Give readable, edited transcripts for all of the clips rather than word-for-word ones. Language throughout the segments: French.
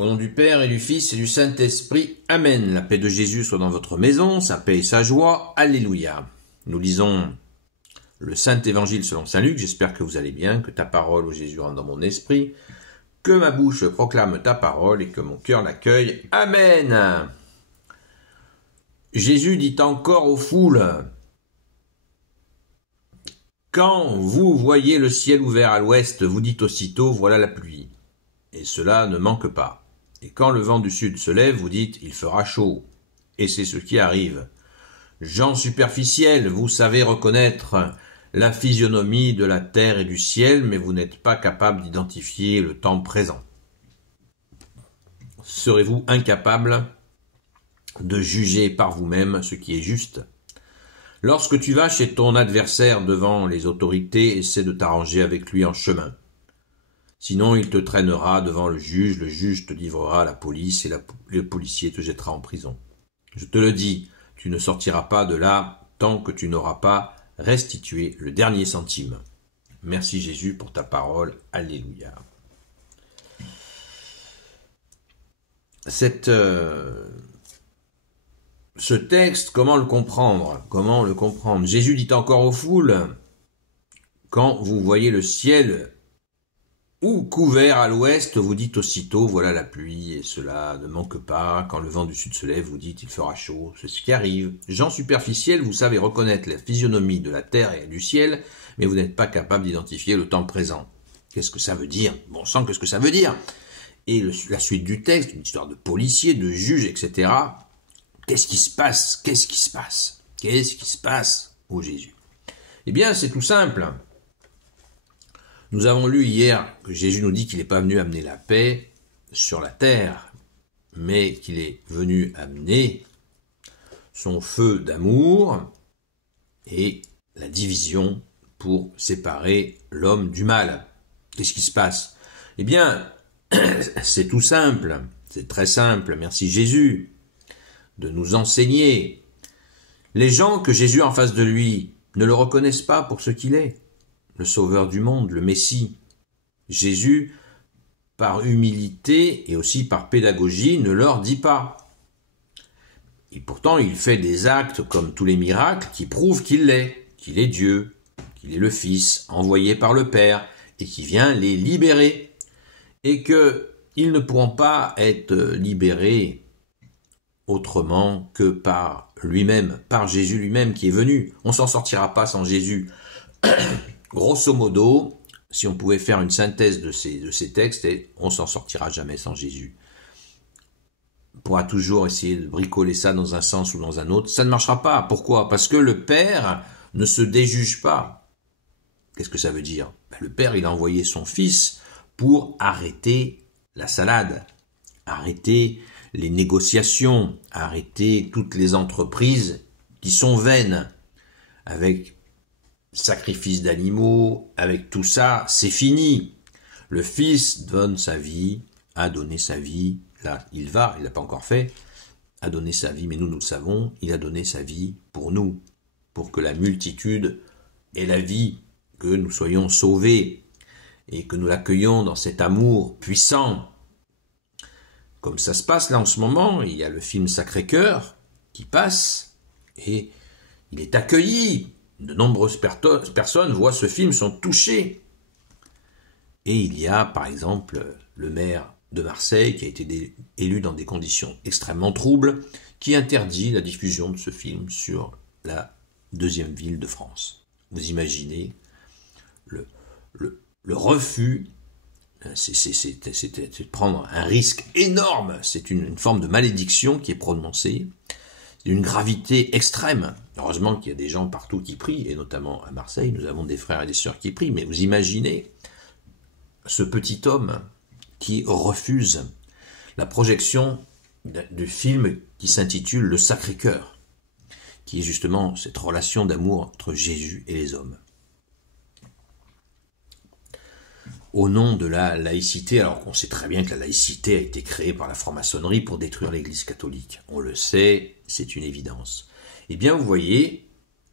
Au nom du Père et du Fils et du Saint-Esprit. Amen. La paix de Jésus soit dans votre maison, sa paix et sa joie. Alléluia. Nous lisons le Saint-Évangile selon Saint Luc. J'espère que vous allez bien, que ta parole, ô Jésus, rentre dans mon esprit, que ma bouche proclame ta parole et que mon cœur l'accueille. Amen. Jésus dit encore aux foules, « Quand vous voyez le ciel ouvert à l'ouest, vous dites aussitôt, voilà la pluie. Et cela ne manque pas. Et quand le vent du sud se lève, vous dites, il fera chaud. Et c'est ce qui arrive. Gens superficiels, vous savez reconnaître la physionomie de la terre et du ciel, mais vous n'êtes pas capable d'identifier le temps présent. Serez-vous incapable de juger par vous-même ce qui est juste? Lorsque tu vas chez ton adversaire devant les autorités, essaie de t'arranger avec lui en chemin. Sinon, il te traînera devant le juge te livrera à la police et le policier te jettera en prison. Je te le dis, tu ne sortiras pas de là tant que tu n'auras pas restitué le dernier centime. Merci Jésus pour ta parole. Alléluia. Ce texte, comment le comprendre? Jésus dit encore aux foules, quand vous voyez le ciel ou couvert à l'ouest, vous dites aussitôt, voilà la pluie, et cela ne manque pas. Quand le vent du sud se lève, vous dites, il fera chaud. C'est ce qui arrive. Gens superficiels, vous savez reconnaître la physionomie de la terre et du ciel, mais vous n'êtes pas capable d'identifier le temps présent. Qu'est-ce que ça veut dire? Bon sang, qu'est-ce que ça veut dire? Et la suite du texte, une histoire de policiers, de juges, etc. Qu'est-ce qui se passe? Qu'est-ce qui se passe? Qu'est-ce qui se passe, ô Jésus? Eh bien, c'est tout simple. Nous avons lu hier que Jésus nous dit qu'il n'est pas venu amener la paix sur la terre, mais qu'il est venu amener son feu d'amour et la division pour séparer l'homme du mal. Qu'est-ce qui se passe? Eh bien, c'est tout simple, c'est très simple, merci Jésus, de nous enseigner. Les gens que Jésus a en face de lui ne le reconnaissent pas pour ce qu'il est. Le sauveur du monde, le Messie. Jésus, par humilité et aussi par pédagogie, ne leur dit pas. Et pourtant, il fait des actes comme tous les miracles qui prouvent qu'il est Dieu, qu'il est le Fils, envoyé par le Père, et qui vient les libérer. Et qu'ils ne pourront pas être libérés autrement que par lui-même, par Jésus lui-même qui est venu. On s'en sortira pas sans Jésus. Grosso modo, si on pouvait faire une synthèse de ces textes, on s'en sortira jamais sans Jésus. On pourra toujours essayer de bricoler ça dans un sens ou dans un autre. Ça ne marchera pas. Pourquoi? Parce que le Père ne se déjuge pas. Qu'est-ce que ça veut dire? Le Père, il a envoyé son Fils pour arrêter la salade, arrêter les négociations, arrêter toutes les entreprises qui sont vaines, avec sacrifice d'animaux, avec tout ça, c'est fini. Le Fils donne sa vie, a donné sa vie, là, il l'a pas encore fait, a donné sa vie, mais nous le savons, il a donné sa vie pour nous, pour que la multitude ait la vie, que nous soyons sauvés, et que nous l'accueillons dans cet amour puissant. Comme ça se passe là en ce moment, il y a le film Sacré-Cœur qui passe, et il est accueilli. De nombreuses personnes voient ce film, sont touchées. Et il y a, par exemple, le maire de Marseille, qui a été élu dans des conditions extrêmement troubles, qui interdit la diffusion de ce film sur la deuxième ville de France. Vous imaginez le refus, c'est de prendre un risque énorme, c'est une forme de malédiction qui est prononcée, d'une gravité extrême. Heureusement qu'il y a des gens partout qui prient, et notamment à Marseille, nous avons des frères et des sœurs qui prient, mais vous imaginez ce petit homme qui refuse la projection du film qui s'intitule Le Sacré-Cœur, qui est justement cette relation d'amour entre Jésus et les hommes. Au nom de la laïcité, alors qu'on sait très bien que la laïcité a été créée par la franc-maçonnerie pour détruire l'Église catholique. On le sait, c'est une évidence. Eh bien, vous voyez,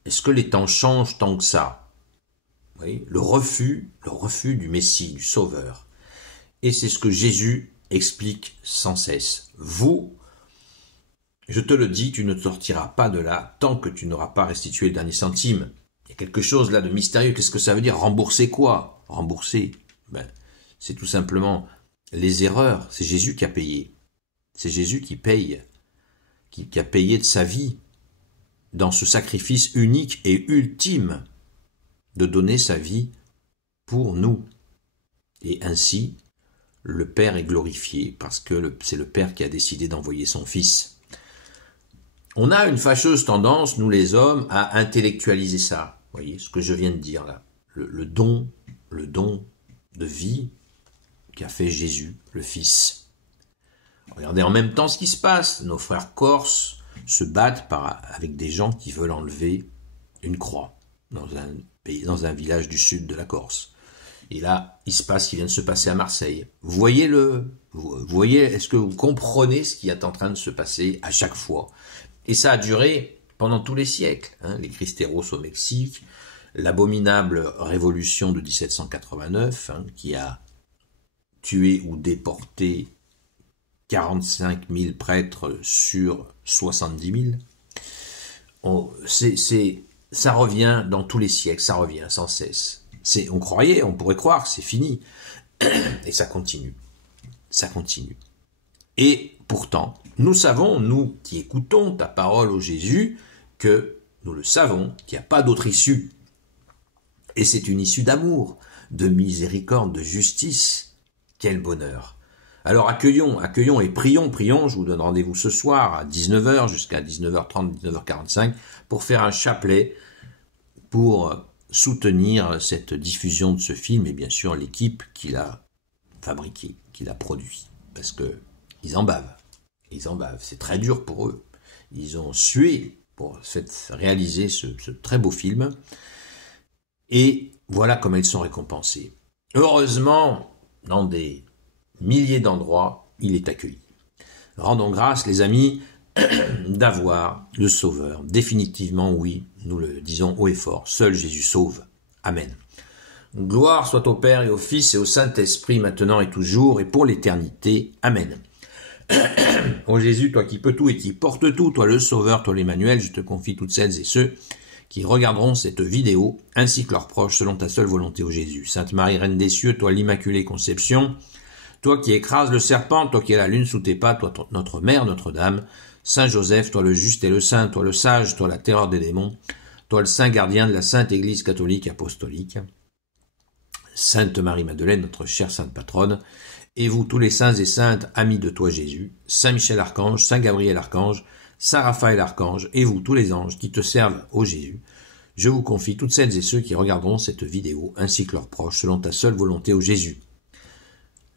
est-ce que les temps changent tant que ça? Vous voyez, le refus du Messie, du Sauveur. Et c'est ce que Jésus explique sans cesse. Vous, je te le dis, tu ne sortiras pas de là tant que tu n'auras pas restitué le dernier centime. Il y a quelque chose là de mystérieux. Qu'est-ce que ça veut dire? Rembourser quoi? Rembourser, c'est tout simplement les erreurs. C'est Jésus qui a payé. C'est Jésus qui paye, qui a payé de sa vie dans ce sacrifice unique et ultime de donner sa vie pour nous. Et ainsi, le Père est glorifié parce que c'est le Père qui a décidé d'envoyer son Fils. On a une fâcheuse tendance, nous les hommes, à intellectualiser ça. Vous voyez ce que je viens de dire là. Le don de vie qu'a fait Jésus, le Fils. Regardez en même temps ce qui se passe. Nos frères corses se battent avec des gens qui veulent enlever une croix dans un village du sud de la Corse. Et là, il se passe ce qui vient de se passer à Marseille. Vous voyez, est-ce que vous comprenez ce qui est en train de se passer à chaque fois? Et ça a duré pendant tous les siècles. Les Cristeros au Mexique, l'abominable révolution de 1789, qui a tué ou déporté 45 000 prêtres sur 70 000. Ça revient dans tous les siècles, ça revient sans cesse. On pourrait croire que c'est fini. Et ça continue. Ça continue. Et pourtant, nous savons, nous qui écoutons ta parole, ô Jésus, que nous le savons, qu'il n'y a pas d'autre issue. Et c'est une issue d'amour, de miséricorde, de justice. Quel bonheur! Alors accueillons et prions. Je vous donne rendez-vous ce soir à 19h jusqu'à 19h30, 19h45 pour faire un chapelet pour soutenir cette diffusion de ce film et bien sûr l'équipe qui l'a fabriqué, qui l'a produit. Parce que ils en bavent. C'est très dur pour eux. Ils ont sué pour réaliser ce très beau film. Et voilà comment ils sont récompensés. Heureusement, dans des milliers d'endroits, il est accueilli. Rendons grâce, les amis, d'avoir le Sauveur. Définitivement, oui, nous le disons haut et fort. Seul Jésus sauve. Amen. Gloire soit au Père et au Fils et au Saint-Esprit, maintenant et toujours, et pour l'éternité. Amen. Ô Jésus, toi qui peux tout et qui portes tout, toi le Sauveur, toi l'Emmanuel, je te confie toutes celles et ceux qui regarderont cette vidéo, ainsi que leurs proches, selon ta seule volonté, ô Jésus. Sainte Marie, Reine des cieux, toi l'Immaculée Conception, toi qui écrases le serpent, toi qui as la lune sous tes pas, toi notre Mère, Notre-Dame, Saint Joseph, toi le juste et le saint, toi le sage, toi la terreur des démons, toi le saint gardien de la Sainte Église catholique apostolique, Sainte Marie-Madeleine, notre chère sainte patronne, et vous tous les saints et saintes, amis de toi Jésus, Saint Michel Archange, Saint Gabriel Archange, Saint Raphaël Archange, et vous tous les anges qui te servent, ô Jésus, je vous confie toutes celles et ceux qui regarderont cette vidéo, ainsi que leurs proches, selon ta seule volonté, ô Jésus.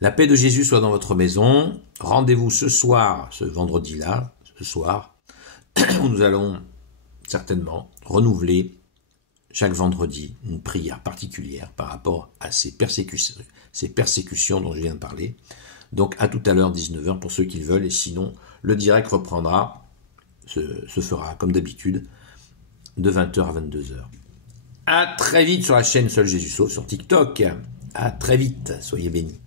La paix de Jésus soit dans votre maison. Rendez-vous ce soir, ce vendredi-là, ce soir, où nous allons certainement renouveler chaque vendredi une prière particulière par rapport à ces persécutions dont je viens de parler. Donc à tout à l'heure, 19h pour ceux qui le veulent, et sinon le direct reprendra, se fera comme d'habitude, de 20h à 22h. À très vite sur la chaîne Seul Jésus Sauve sur TikTok. À très vite, soyez bénis.